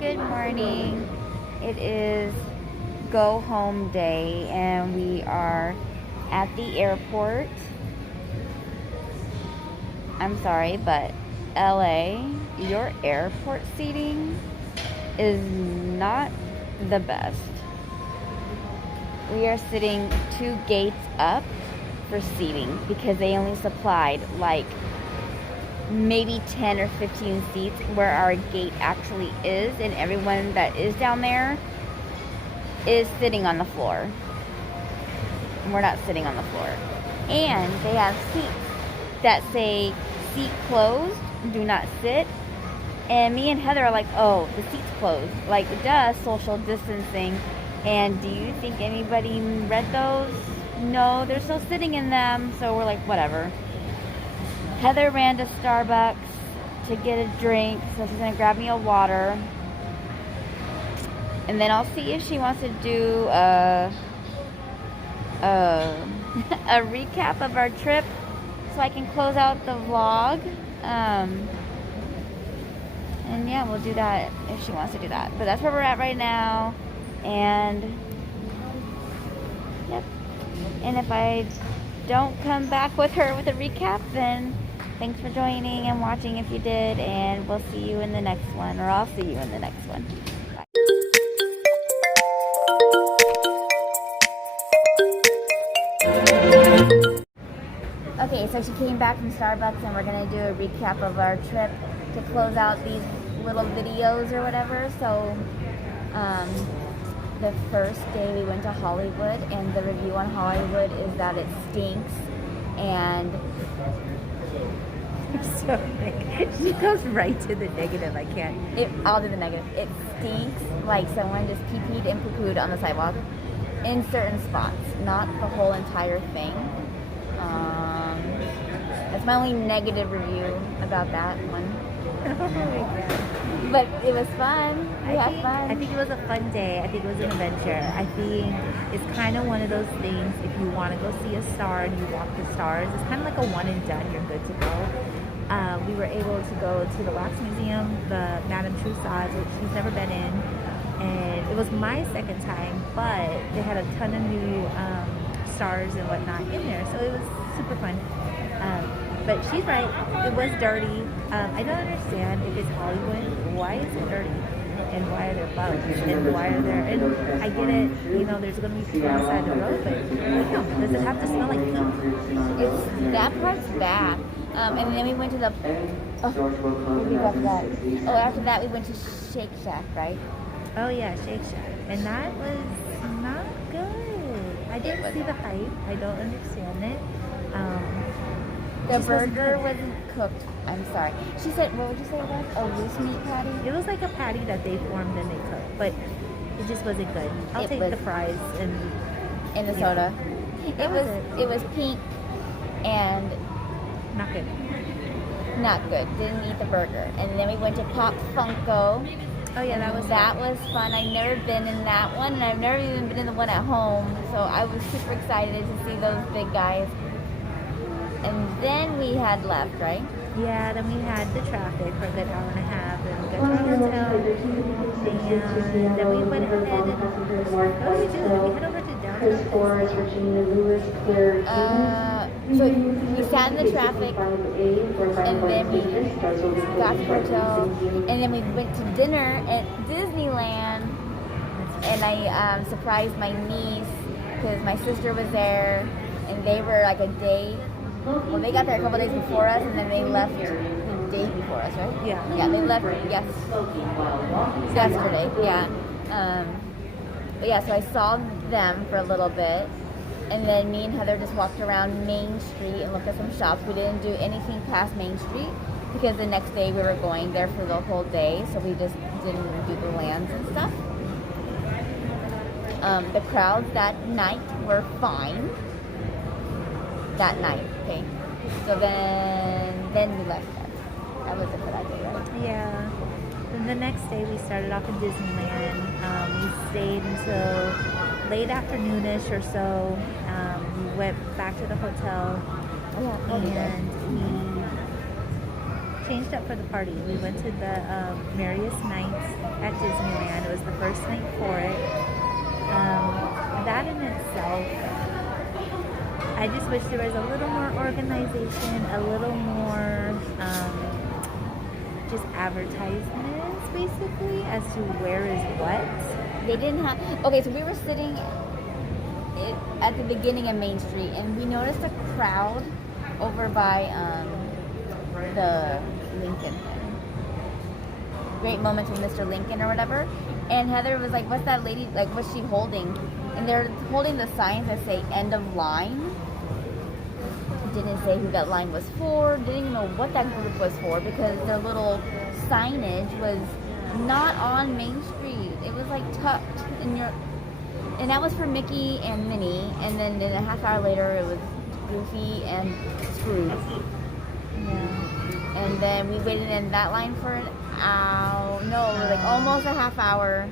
Good morning. It is go home day and we are at the airport. I'm sorry, but LA, your airport seating is not the best. We are sitting 2 gates up for seating because they only supplied like maybe 10 or 15 seats where our gate actually is, and everyone that is down there is sitting on the floor. And we're not sitting on the floor. And they have seats that say seat closed, do not sit. And me and Heather are like, oh, the seat's closed. Like, duh, social distancing. And do you think anybody read those? No, they're still sitting in them. So we're like, whatever. Heather ran to Starbucks to get a drink, so she's going to grab me a water. And then I'll see if she wants to do a recap of our trip so I can close out the vlog. And yeah, we'll do that if she wants to do that. But that's where we're at right now. And yep. And if I don't come back with her with a recap, then thanks for joining and watching if you did, and we'll see you in the next one, or I'll see you in the next one. Bye. Okay, so she came back from Starbucks and we're going to do a recap of our trip to close out these little videos or whatever. So, the first day we went to Hollywood, and the review on Hollywood is that it stinks, and so she goes right to the negative. I can't. I'll do the negative. It stinks like someone just pee-peed and poo-pooed on the sidewalk in certain spots, not the whole entire thing. That's my only negative review about that one. Oh my God. But it was fun. We had fun. I think it was a fun day. I think it was an adventure. I think it's kind of one of those things, if you want to go see a star and you walk the stars, it's kind of like a one and done. You're good to go. We were able to go to the Wax Museum, the Madame Tussauds, which she's never been in. And it was my second time, but they had a ton of new stars and whatnot in there. So it was super fun. But she's right, it was dirty. I don't understand if it's Hollywood, why is it dirty? And why are there bugs? And why are there, and I get it, you know, there's going to be people on the side of the road, but damn, does it have to smell like pee? That part's bad. And then we went to the, after that we went to Shake Shack, right? Oh yeah, Shake Shack. And that was not good. I didn't see the hype. I don't understand it. The burger wasn't cooked. I'm sorry. She said, what would you say it was? A loose meat patty? It was like a patty that they formed and they cooked, but it just wasn't good. I'll take the fries and the soda. It was pink and not good. Not good. Didn't eat the burger. And then we went to Pop Funko. Oh yeah, that was fun. I've never been in that one, and I've never even been in the one at home. So I was super excited to see those big guys. And then we had left, right? Yeah, then we had the traffic for a good hour and a half, and we got to our hotel, and then we went ahead and what did we do? Did we head over to downtown? So we sat in the traffic, and then we got to the hotel, and then we went to dinner at Disneyland, and I surprised my niece, because my sister was there, and they were like a day. Well, they got there a couple days before us, and then they left the day before us, right? Yeah. Yeah, they left, yesterday, yeah. But yeah, so I saw them for a little bit, and then me and Heather just walked around Main Street and looked at some shops. We didn't do anything past Main Street, because the next day we were going there for the whole day, so we just didn't do the lands and stuff. The crowds that night were fine. That night, okay. So then we left that. That was it for that day, right? Yeah. Then the next day we started off in Disneyland. We stayed until late afternoonish or so. We went back to the hotel, and we changed up for the party. We went to the Marius Nights at Disneyland. It was the first night for it. That in itself, I just wish there was a little more organization, a little more just advertisements, basically, as to where is what. They didn't have. Okay, so we were sitting at the beginning of Main Street, and we noticed a crowd over by the Lincoln. Great Moments with Mr. Lincoln or whatever. And Heather was like, "What's that lady? Like, what's she holding?" And they're holding the signs that say "End of Line." Didn't say who that line was for. Didn't even know what that group was for because their little signage was not on Main Street. It was like tucked in your, and that was for Mickey and Minnie. And then a half hour later, it was Goofy and Scrooge. Yeah. And then we waited in that line for an hour. No, like almost a half hour.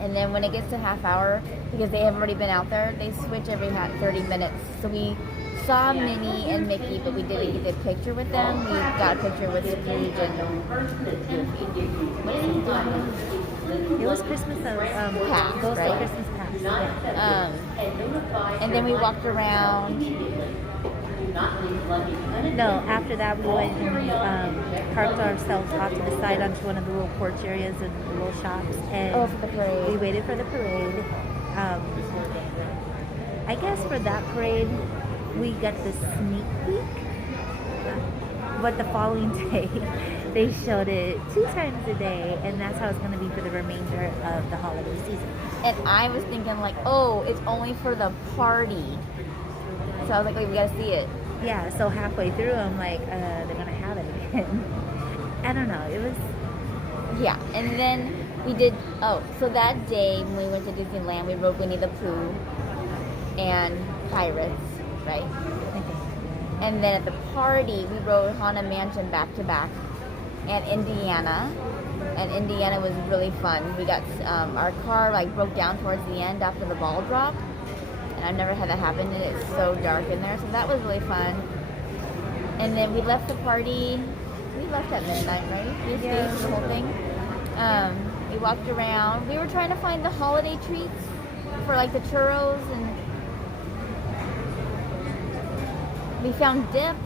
And then when it gets to half hour, because they have already been out there, they switch every 30 minutes. So we saw Minnie and Mickey, but we didn't get a picture with them. We got a picture with Scrooge and Goofy. What is he doing? It was Christmas, Past, Ghost right? of Christmas Past. Yeah. And then we walked around. No, after that we went and parked ourselves off to the side onto one of the little porch areas and the little shops. And Oh, for the parade. we waited for the parade. I guess for that parade, we got the sneak peek. But the following day, they showed it 2 times a day, and that's how it's going to be for the remainder of the holiday season. And I was thinking like, oh, it's only for the party. So I was like, wait, we gotta see it. Yeah, so halfway through, I'm like, they're going to have it again. I don't know. It was... Yeah, and then we did, so that day when we went to Disneyland, we rode Winnie the Pooh and Pirates, right? And then at the party, we rode Haunted Mansion back to back and Indiana. And Indiana was really fun. We got, our car like broke down towards the end after the ball drop. And I've never had that happen, and it's so dark in there. So that was really fun. And then we left the party. We left at midnight, right? We stayed for the whole thing. We walked around. We were trying to find the holiday treats for like the churros, and we found dip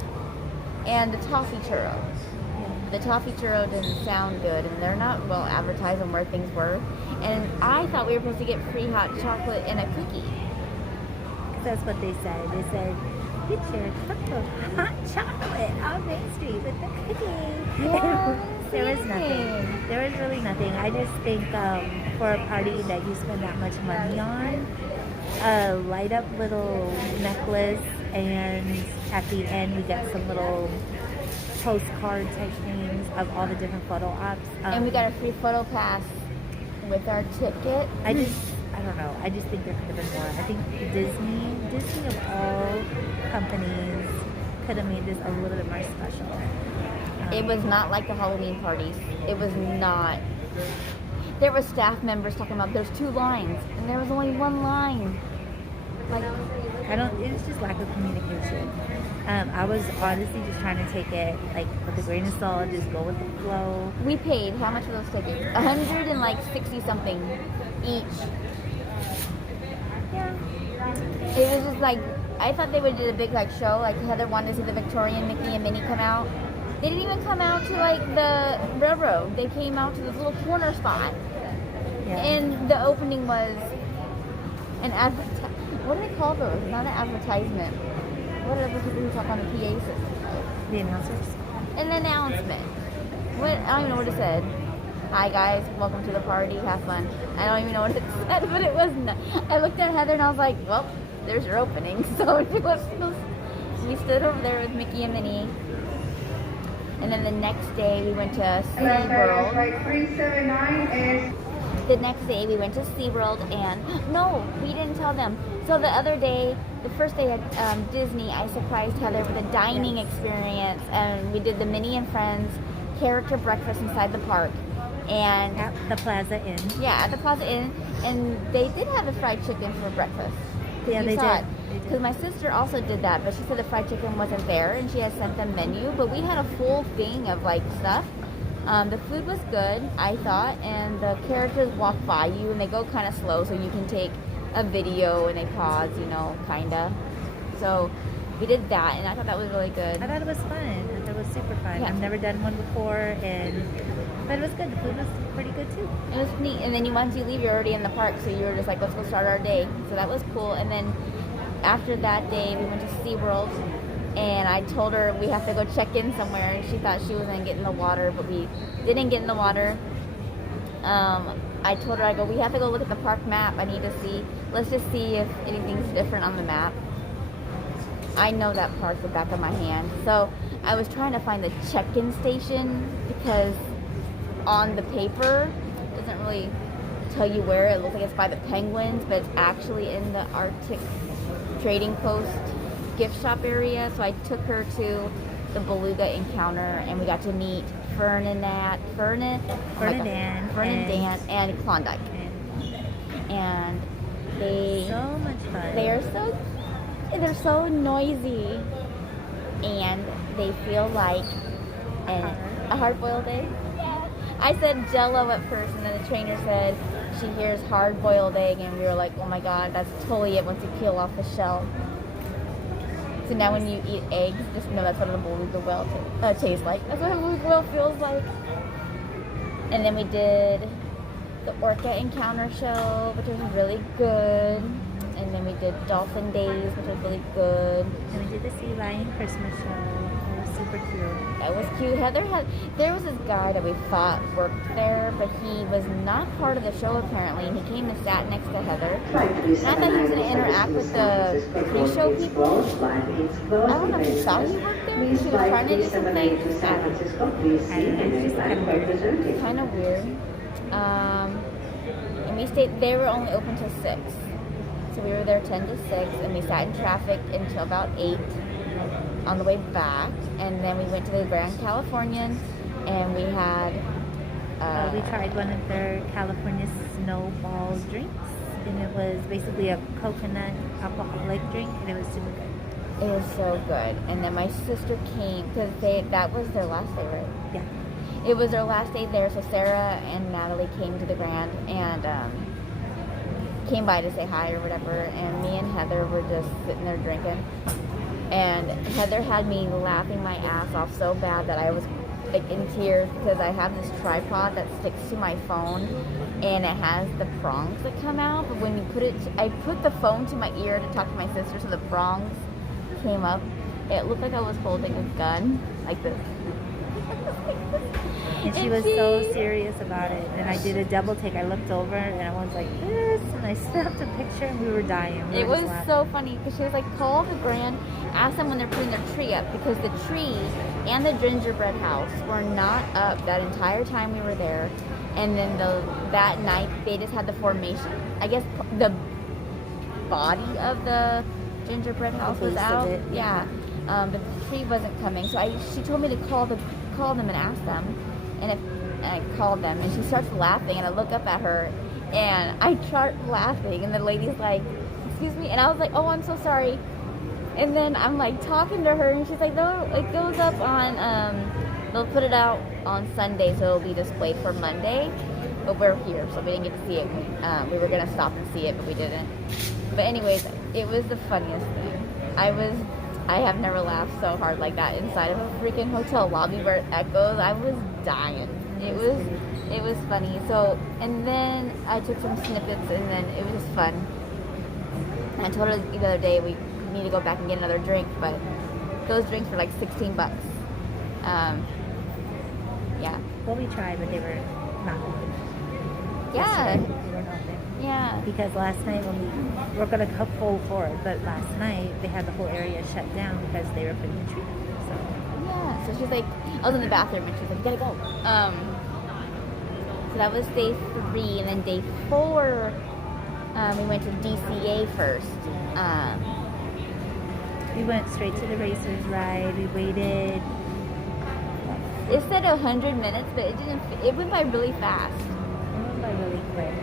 and the toffee churros. The toffee churro didn't sound good, and they're not well advertised on where things were. And I thought we were supposed to get free hot chocolate and a cookie. That's what they said. They said, get your cup of hot chocolate on Main Street with the cookie. Yeah, there was nothing. There was really nothing. I just think for a party that you spend that much money on, a light up little necklace, and at the end we get some little postcard type things of all the different photo ops. And we got a free photo pass with our ticket. I don't know. I just think there could have been more. I think Disney of all companies could have made this a little bit more special. It was not like the Halloween parties. It was not. There were staff members talking about there's 2 lines, and there was only 1 line. Like, it was just lack of communication. I was honestly just trying to take it like with a grain of salt, just go with the flow. we paid, how much were those tickets? 160 something each. Yeah. It was just like, I thought they would do a big like show, like Heather wanted to see the Victorian Mickey and Minnie come out. They didn't even come out to like the railroad. They came out to this little corner spot. Yeah. And the opening was an what do they call those? Not an advertisement. What are the people who talk on the PA system? The announcers. An announcement. What? I don't even know what it said. Hi guys, welcome to the party, have fun. I don't even know what it said, but it was not. I looked at Heather and I was like, well, there's your opening. So we stood over there with Mickey and Minnie. And then the next day we went to SeaWorld. The next day we went to SeaWorld, and no, we didn't tell them. So the other day, the first day at Disney, I surprised Heather with a dining experience, and we did the Minnie and Friends character breakfast inside the park. And At the Plaza Inn. yeah, at the Plaza Inn, and they did have the fried chicken for breakfast. Yeah, they did. Because my sister also did that, but she said the fried chicken wasn't there, and she had sent them menu. But we had a full thing of like stuff. The food was good, I thought, and the characters walk by you and they go kind of slow, so you can take a video and they pause, you know, kinda. So we did that, and I thought that was really good. I thought it was fun. I thought it was super fun. Yeah. I've never done one before, but it was good. The food was pretty good too. It was neat, and then once you leave, you're already in the park, so you were just like, let's go start our day. So that was cool. And then after that day, we went to SeaWorld, and I told her we have to go check in somewhere, and she thought she was going to get in the water, but we didn't get in the water. I told her, I go, we have to go look at the park map. I need to see, let's just see if anything's different on the map. I know that park the back of my hand. So I was trying to find the check-in station because on the paper, it doesn't really tell you where. It looks like it's by the penguins, but it's actually in the Arctic Trading Post gift shop area. So I took her to the Beluga Encounter, and we got to meet Ferdinand, and Klondike. And So much fun. they're so noisy, and they feel like a hard-boiled egg. I said Jello at first, and then the trainer said she hears hard-boiled egg, and we were like, oh my god, that's totally it once you peel off the shell. So now when you eat eggs, just know that's what a beluga whale tastes like. That's what a beluga whale feels like. And then we did the Orca Encounter show, which was really good. And then we did Dolphin Days, which was really good. And we did the Sea Lion Christmas show. It was super cute. That was cute. There was this guy that we thought worked there, but he was not part of the show apparently, and he came and sat next to Heather. And I thought he was going to interact with the pre-show people. I don't know if you saw he worked there. He was trying to do something. I don't know. It's just kind of weird. Kind of weird. And we stayed. They were only open till 6. So we were there 10 to 6, and we sat in traffic until about 8 on the way back. And then we went to the Grand Californian, and we had... we tried one of their California Snowball drinks, and it was basically a coconut alcoholic drink, and it was super good. It was so good. And then my sister came, because that was their last day, right? Yeah. It was their last day there, so Sarah and Natalie came to the Grand, and... came by to say hi or whatever, and me and Heather were just sitting there drinking, and Heather had me laughing my ass off so bad that I was like in tears, because I have this tripod that sticks to my phone, and it has the prongs that come out, but when you I put the phone to my ear to talk to my sister, so the prongs came up. It looked like I was holding a gun like this. And she was so serious about it. And I did a double take. I looked over and I was like this, and I snapped a picture, and we were dying. It was so funny because she was like, call the Grand, ask them when they're putting their tree up, because the tree and the gingerbread house were not up that entire time we were there. And then that night they just had the formation. I guess the body of the gingerbread house was out. Yeah. The tree wasn't coming, so she told me to call them and ask them. And I called them, and she starts laughing, and I look up at her, and I start laughing, and the lady's like, excuse me, and I was like, oh, I'm so sorry. And then I'm like talking to her, and she's like, no, it goes up on, they'll put it out on Sunday, so it'll be displayed for Monday, but we're here, so we didn't get to see it. We were going to stop and see it, but we didn't. But anyways, it was the funniest thing. I have never laughed so hard like that inside of a freaking hotel lobby where it echoes. I was dying. It was funny. So, and then I took some snippets, and then it was just fun. And I told her the other day we need to go back and get another drink, but those drinks were like $16. Yeah. Well, we tried, but they were not open. Yeah. They were not open. Yeah. Because last night when we were going to go full forward, but last night they had the whole area shut down because they were putting the tree up. So. Yeah. So she's like, I was in the bathroom, and she's like, you gotta go. So that was day 3, and then day 4, we went to DCA first. We went straight to the racers ride. We waited. It said 100 minutes, but it didn't. It went by really fast. It went by really quick.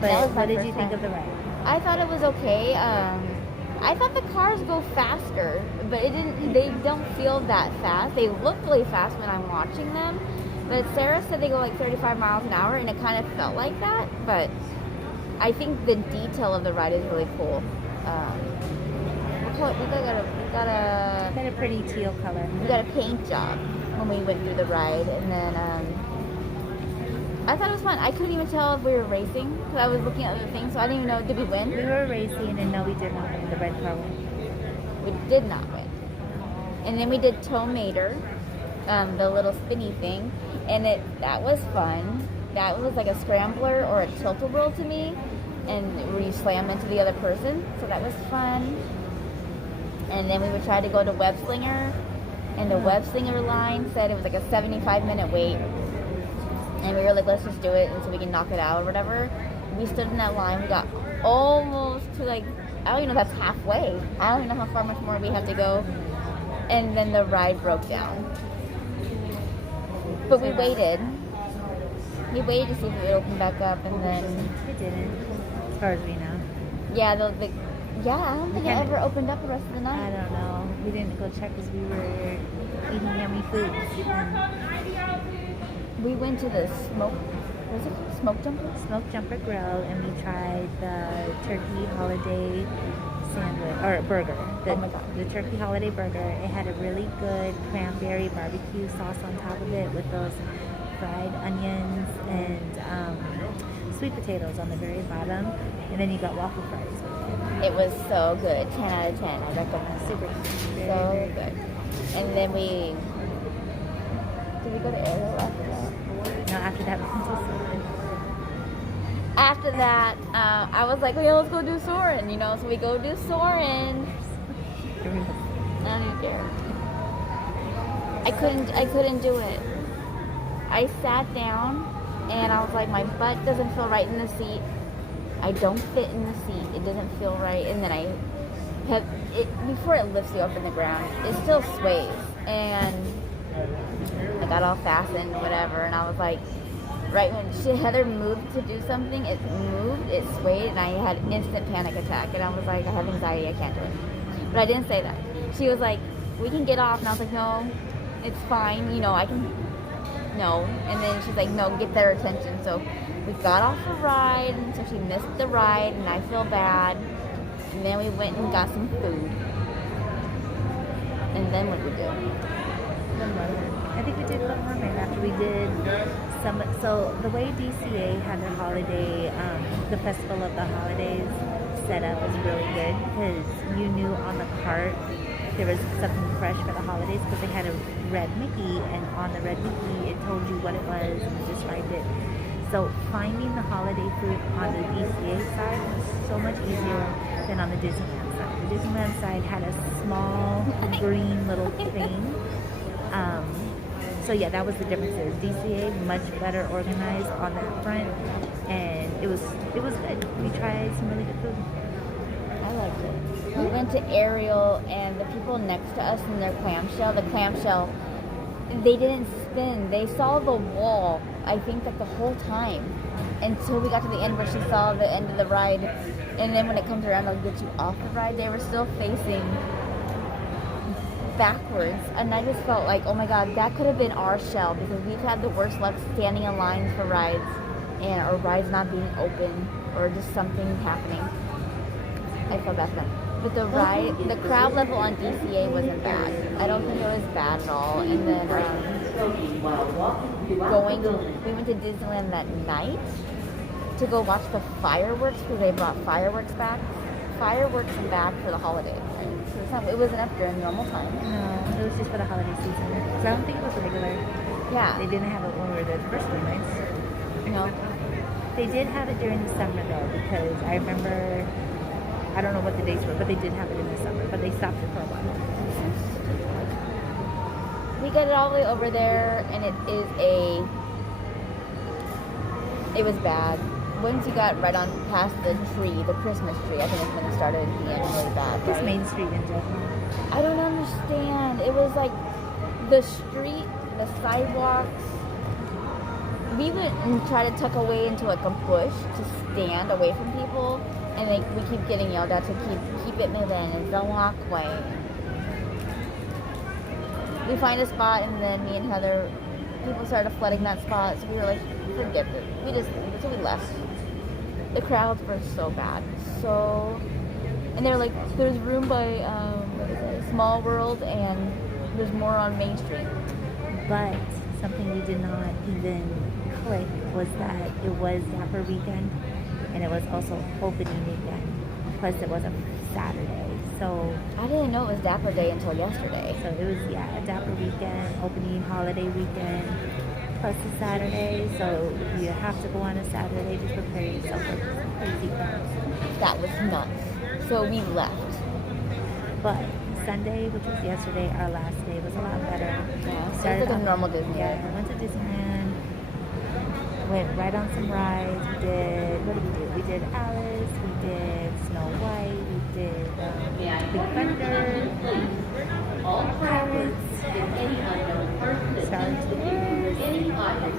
But That was my what did first you think time. of the ride? I thought it was okay. I thought the cars go faster, but it didn't. They don't feel that fast. They look really fast when I'm watching them, But Sarah said they go like 35 miles an hour, and it kind of felt like that. But I think the detail of the ride is really cool. We got Got a pretty teal color. we got a paint job when we went through the ride, and then I thought it was fun. I couldn't even tell if we were racing because I was looking at other things, so I didn't even know. Did we win? We were racing, and no, we did not win. The red car won. We did not win. And then we did Toe Mater, the little spinny thing, and that was fun. That was like a scrambler or a tilt-a-whirl to me, and where you slam into the other person, so that was fun. And then we would try to go to Web Slinger, and the Web Slinger line said it was like a 75-minute wait, and we were like, let's just do it, and so we can knock it out or whatever. We stood in that line. We got almost to like, I don't even know if that's halfway. I don't even know how far much more we have to go. And then the ride broke down. But we waited. We waited to see if it would open back up, and then It didn't, as far as we know. yeah, I don't think it ever opened up the rest of the I night. don't know. We didn't go check because we were eating yummy foods. We went to the smoke jumper? Smoke Jumper Grill, and we tried the turkey holiday sandwich or burger. Oh my God. The turkey holiday burger. It had a really good cranberry barbecue sauce on top of it with those fried onions and sweet potatoes on the very bottom, and then you got waffle fries with it. It was so good. 10 out of 10. I recommend. Super good. So Very good. And then did we go to Ariel after that? No, after that we went to Soarin'. After that, I was like, okay, let's go do Soarin', you know? So we go do Soarin'. I don't even care. I couldn't do it. I sat down and I was like, my butt doesn't feel right in the seat. I don't fit in the seat. It doesn't feel right. And then before it lifts you up in the ground, it still sways. And I got all fastened, whatever, and I was like, right when Heather moved to do something, it moved, it swayed, and I had an instant panic attack. And I was like, I have anxiety, I can't do it. But I didn't say that. She was like, we can get off. And I was like, no, it's fine. You know, I can, no. And then she's like, no, get their attention. So we got off the ride, and so she missed the ride, and I feel bad. And then we went and got some food. And then what did we do? I think we did Little Mermaid after we did some. So the way DCA had their holiday, the Festival of the Holidays set up was really good because you knew on the cart there was something fresh for the holidays because they had a red Mickey, and on the red Mickey it told you what it was and you described it. So finding the holiday food on the DCA side was so much easier than on the Disneyland side. The Disneyland side had a small green little thing. So yeah, that was the difference. DCA much better organized on that front, and it was good. We tried some really good food. I liked it. We went to Ariel, and the people next to us in their clamshell, they didn't spin. They saw the wall, I think, that the whole time until we got to the end where she saw the end of the ride. And then when it comes around, they'll get you off the ride. They were still facing backwards, and I just felt like, oh my god, that could have been our shell, because we've had the worst luck standing in lines for rides, and or rides not being open, or just something happening. I felt bad for them. But the crowd level on DCA wasn't bad. I don't think it was bad at all. And then we went to Disneyland that night to go watch the fireworks, because they brought fireworks back for the holiday. It wasn't up during normal time. No, it was just for the holiday season. So I don't think it was regular. Yeah. They didn't have it when we were there the first 3 nights. No. They did have it during the summer though, because I remember, I don't know what the dates were, but they did have it in the summer, but they stopped it for a while. We got it all the way over there, and it was bad. Once you got right on past the tree, the Christmas tree, I think that's when it started being really bad. Just Right? Main Street in general. I don't understand. It was like the street, the sidewalks. We went and tried to tuck away into like a bush to stand away from people, and we keep getting yelled at to keep it moving. It's a walkway. We find a spot, and then me and Heather people started flooding that spot, so we were like, forget it. So we left. The crowds were so bad. And they were like, there's room by what is it, Small World, and there's more on Main Street. But something we did not even click was that it was Dapper weekend, and it was also opening weekend. Plus, it was a Saturday. So I didn't know it was Dapper Day until yesterday. So it was, a Dapper weekend, opening holiday weekend, plus a Saturday. So you have to go on a Saturday, just prepare yourself for some crazy crowds. That was nuts. So we left. But Sunday, which was yesterday, our last day, was a lot better. Yeah, so it was like a normal Disney. Yeah, we went to Disneyland, went right on some rides. What did we do? We did Alice, we did Snow White, we did Big Thunder, Pirates,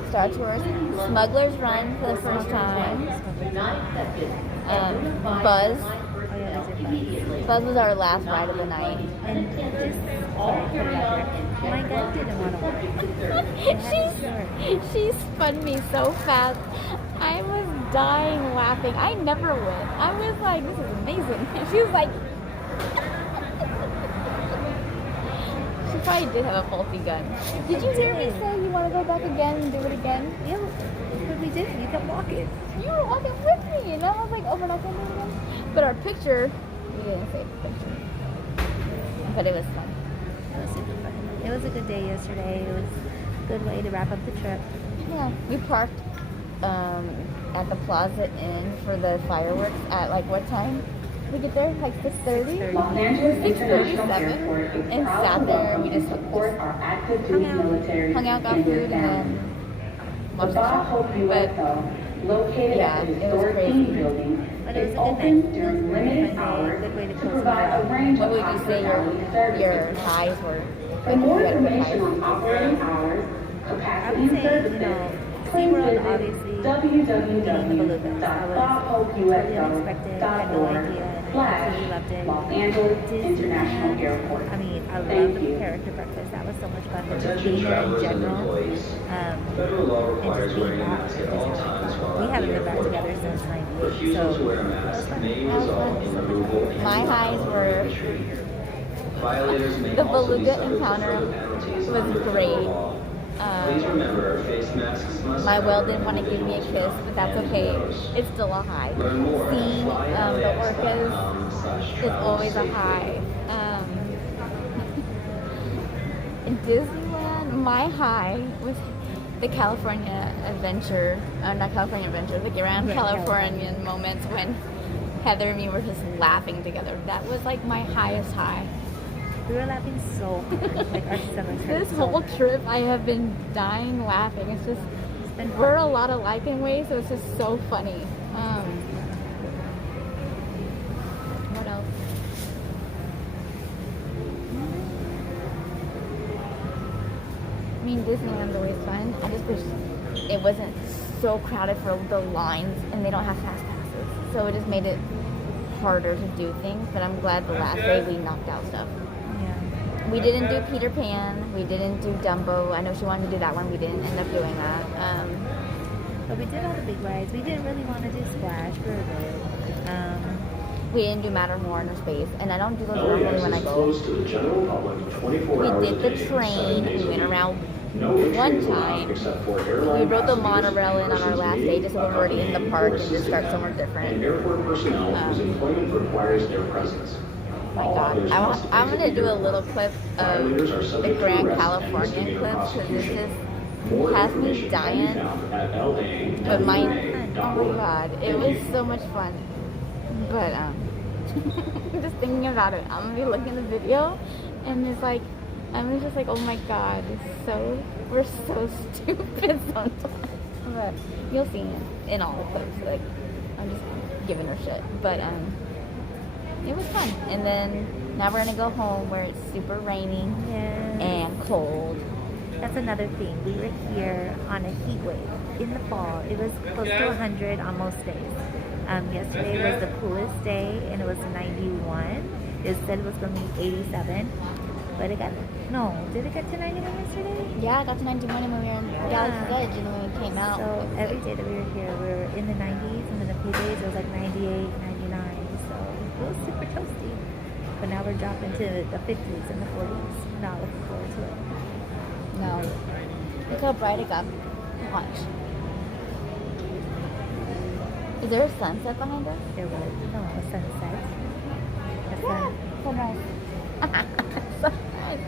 Star Tours, Smuggler's Run for the first time. Buzz. Buzz was our last ride of the night. And just my gut didn't want to work. She spun me so fast. I was dying laughing. I never went. I was like, this is amazing. She was like, she probably did have a faulty gun. Did you hear me say you want to go back again and do it again? Yeah, but we didn't. You kept walking. You were walking with me, and I was like, oh, we're not going to do it again. But our picture, we didn't say picture. But it was fun. It was super fun. It was a good day yesterday. It was a good way to wrap up the trip. Yeah, we parked at the Plaza Inn for the fireworks at like what time? Did we get there? Like 6:30? 6:37. And sat there. We just hung out, got food, and then watched the show. But yeah, it was crazy. But it was a good night. It was a really fun day. Good way to close it out. What would you say your highs were? For more information on operating hours, I would say, SeaWorld, obviously, being the Belugas. I was totally unexpected. I had no idea, and I absolutely loved it. Los Angeles International Airport. I mean, I love the character breakfast. That was so much fun. But just being there in general, and just being back to Disneyland. We haven't been back together since 98, so it was fun. My highs were the Beluga encounter was great. My whale didn't want to give me a kiss, but that's okay. It's still a high. Seeing the orcas is always a high. In Disneyland, my high was the California Adventure, not California Adventure, the Grand Californian moments when Heather and me were just laughing together. That was like my highest high. We were laughing so hard. Like our stomachs hurt. This whole trip, I have been dying laughing. It's just, we're a lot alike in ways, so it's just so funny. What else? I mean, Disneyland's always fun. I just wish it wasn't so crowded for the lines, and they don't have fast passes, so it just made it harder to do things. But I'm glad the last day we knocked out stuff. We didn't do Peter Pan. We didn't do Dumbo. I know she wanted to do that one. We didn't end up doing that. But we did all the big rides. We didn't really want to do Splash for a bit. We didn't do Matterhorn or Space. And I don't do those normally when I go. We did the train. We went around one time. We rode the monorail in on our last day just so we were already in the park and just start somewhere different. Airport personnel whose employment requires their presence. My God, I'm gonna do a little clip of the Grand Californian clips because this just has me dying. But mine, oh my God, it was so much fun. But just thinking about it, I'm gonna be looking at the video, and it's like I'm just like, oh my God, we're so stupid sometimes. But you'll see in all the clips. Like I'm just giving her shit, but it was fun. And then now we're gonna go home where it's super rainy and cold. That's another thing. We were here on a heat wave in the fall. It was close to 100 on most days. Yesterday was the coolest day and it was 91. It said it was gonna be 87. But it got, no, did it get to 91 yesterday? Yeah, I got to 91 when we were in Galaxy's Edge, and then when we came out. So every day that we were here, we were in the 90s, and then a few days it was like 98, 99. So it was super toasty. But now we're dropping to the 50s and the 40s. Not looking forward to it. No. Look how bright it got. Watch. Is there a sunset behind us? There was, no, a sunset. A Yeah. sun. So nice.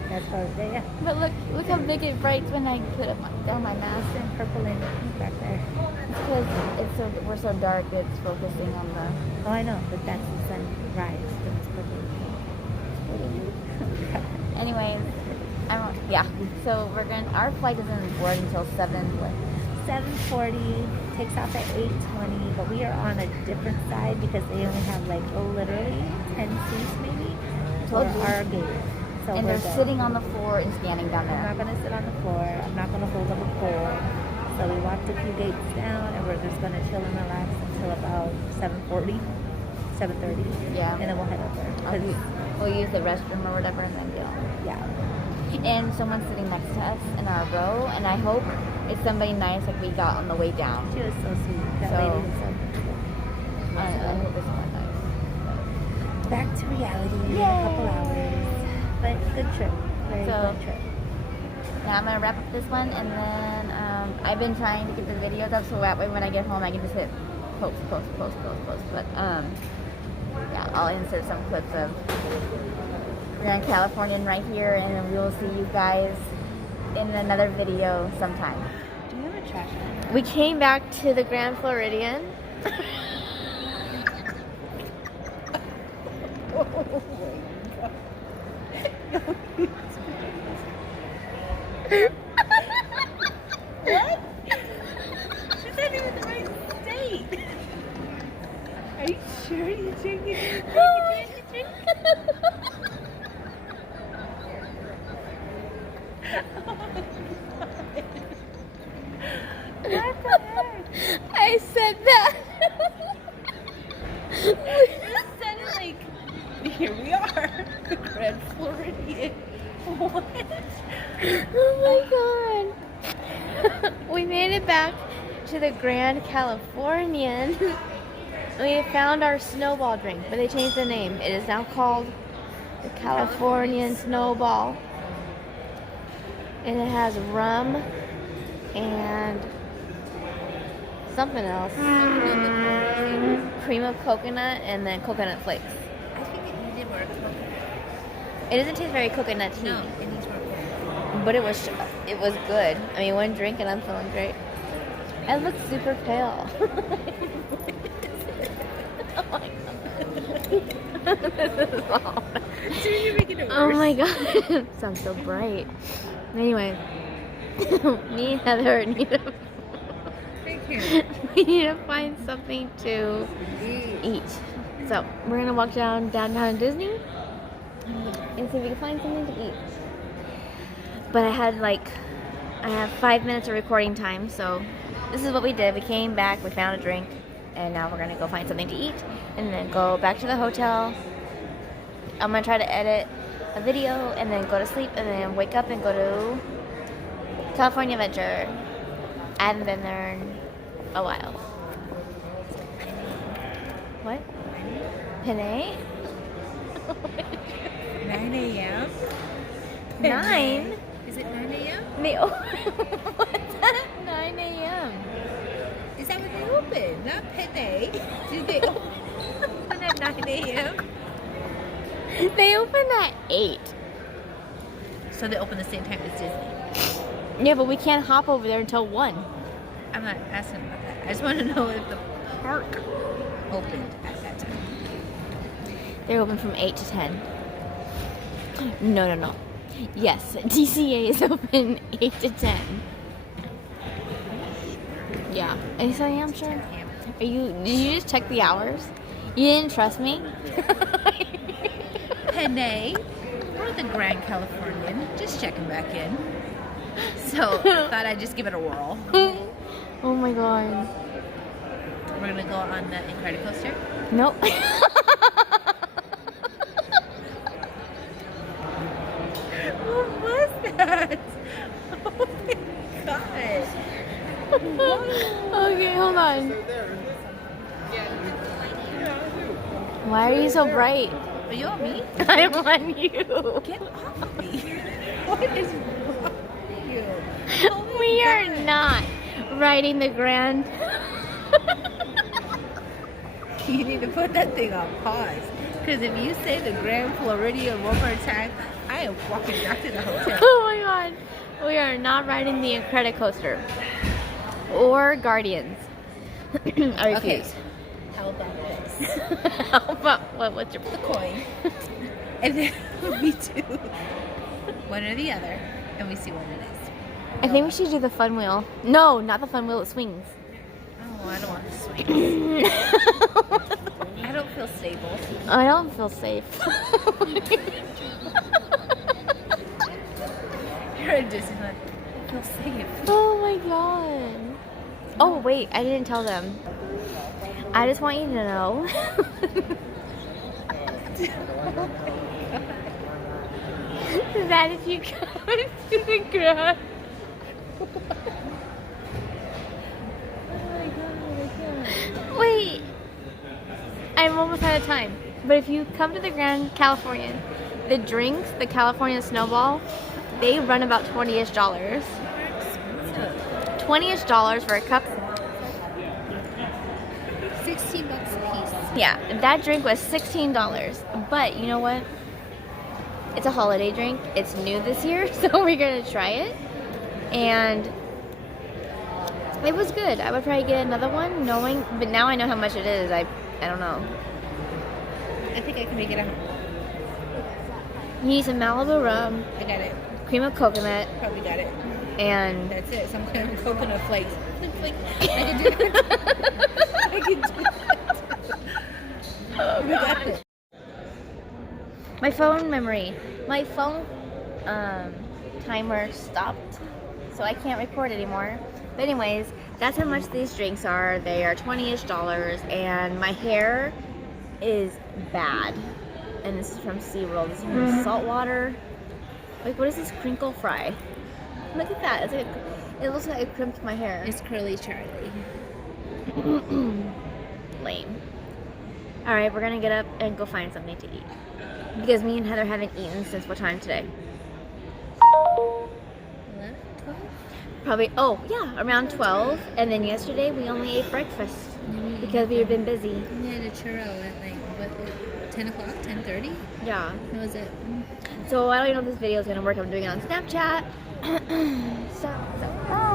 That's what yeah. But look how big it brights when I put down my mask. And purple and pink back there. It's because we're so dark. It's focusing on the. Oh, I know, but that's the sunrise. But it's purple and pink. Anyways, yeah. So our flight doesn't board until 7:40, takes off at 8:20, but we are on a different side because they only have like literally 10 seats maybe for Told you. our gate. So and we're they're good. sitting on the floor and scanning down I'm there. not gonna sit on the floor. I'm not gonna hold up a pole. So we walked a few gates down, and we're just gonna chill and relax until about 7:40, 7:30. Yeah. And then we'll head over. We'll use the restroom or whatever and then go. Yeah. And someone's sitting next to us in our row, and I hope it's somebody nice like we got on the way down. She was so sweet. That So- lady was so I hope it's someone nice. back to reality in a couple hours. But good trip. Very good trip. Yeah, I'm gonna wrap up this one, and then I've been trying to get the videos up so that way when I get home I can just hit post. But yeah, I'll insert some clips of Grand Californian right here, and then we will see you guys in another video sometime. Do you have a trash can? We came back to the Grand Floridian. What? She's not even in the right state. Are you sure you're drinking? What the heck? I said that. You said it like, here we are, the Grand Floridian. What? Oh my god. We made it back to the Grand Californian. We found our snowball drink, but they changed the name. It is now called the Californian Snowball. And it has rum and something else. Cream of coconut and then coconut flakes. I think it needed more coconut. It doesn't taste very coconutty. No, it needs more coconut. But it was good. I mean, one drink and I'm feeling great. I look super pale. Oh my god. This is awful. So you're making it worse. Oh my god. Sounds so bright. Anyway, me and Heather need to we need to find something to eat. So we're gonna walk downtown Disney and see if we can find something to eat. But I have 5 minutes of recording time, so this is what we did. We came back, we found a drink, and now we're gonna go find something to eat and then go back to the hotel. I'm gonna try to edit a video and then go to sleep and then wake up and go to California Adventure. I haven't been there in a while. What? Panay? 9 a.m.? 9? Is it 9 a.m.? They what's that at 9 a.m.? Is that when they open? Not Penne. Do they open at 9 a.m.? They open at 8. So they open the same time as Disney. Yeah, but we can't hop over there until 1. I'm not asking about that. I just want to know if the park opened at that time. They're open from 8 to 10. No. Yes, DCA is open 8 to 10. Yeah. Yes, I am sure. Did you just check the hours? You didn't trust me? Penne or the Grand Californian. Just checking back in. So I thought I'd just give it a whirl. Oh my god. We're gonna go on the Incredicoaster. Nope. Why are you so bright? Are you on me? I'm on you. Get off of me. What is wrong with you? Oh my We are God. not riding the Grand. You need to put that thing on pause. Because if you say the Grand Floridian one more time, I am walking back to the hotel. Oh my god. We are not riding the Incredicoaster. Or Guardians. I refuse. How about this? How about, what's your... The coin. And then we do one or the other. And we see what it is. I think we should do the fun wheel. No, not the fun wheel, it swings. Oh, I don't want to swing. I don't feel stable. I don't feel safe. You're in Disneyland. I feel safe. Oh my god. Oh wait, I didn't tell them. I just want you to know that if you come to the Grand, wait, I'm almost out of time. But if you come to the Grand Californian, the drinks, the California Snowball, they run about $20-ish. $20-ish for a cup. $16 a piece. Yeah, that drink was $16. But you know what? It's a holiday drink. It's new this year, so we're gonna try it. And it was good. I would probably get another one, but now I know how much it is. I don't know. I think I can make it out. You need some Malibu rum, I got it. cream of coconut, Probably got it. and That's it. Some kind of coconut flakes. Flake, flake. I can do it. I can do it. We got it. my phone memory. My phone timer stopped, so I can't record anymore. But anyways, that's how much these drinks are. They are $20-ish, and my hair is bad. And this is from SeaWorld. This is from saltwater. Like, what is this crinkle fry? Look at that. It's like it looks like it crimped my hair. It's Curly Charlie. Lame. All right, we're gonna get up and go find something to eat because me and Heather haven't eaten since what time today? 11, 12? Probably. Oh yeah, around 12. And then yesterday we only ate breakfast because we had been busy. We had a churro at like, what, 10 o'clock, 10:30? Yeah. That was it. So I don't even know if this video is gonna work. I'm doing it on Snapchat. So bye.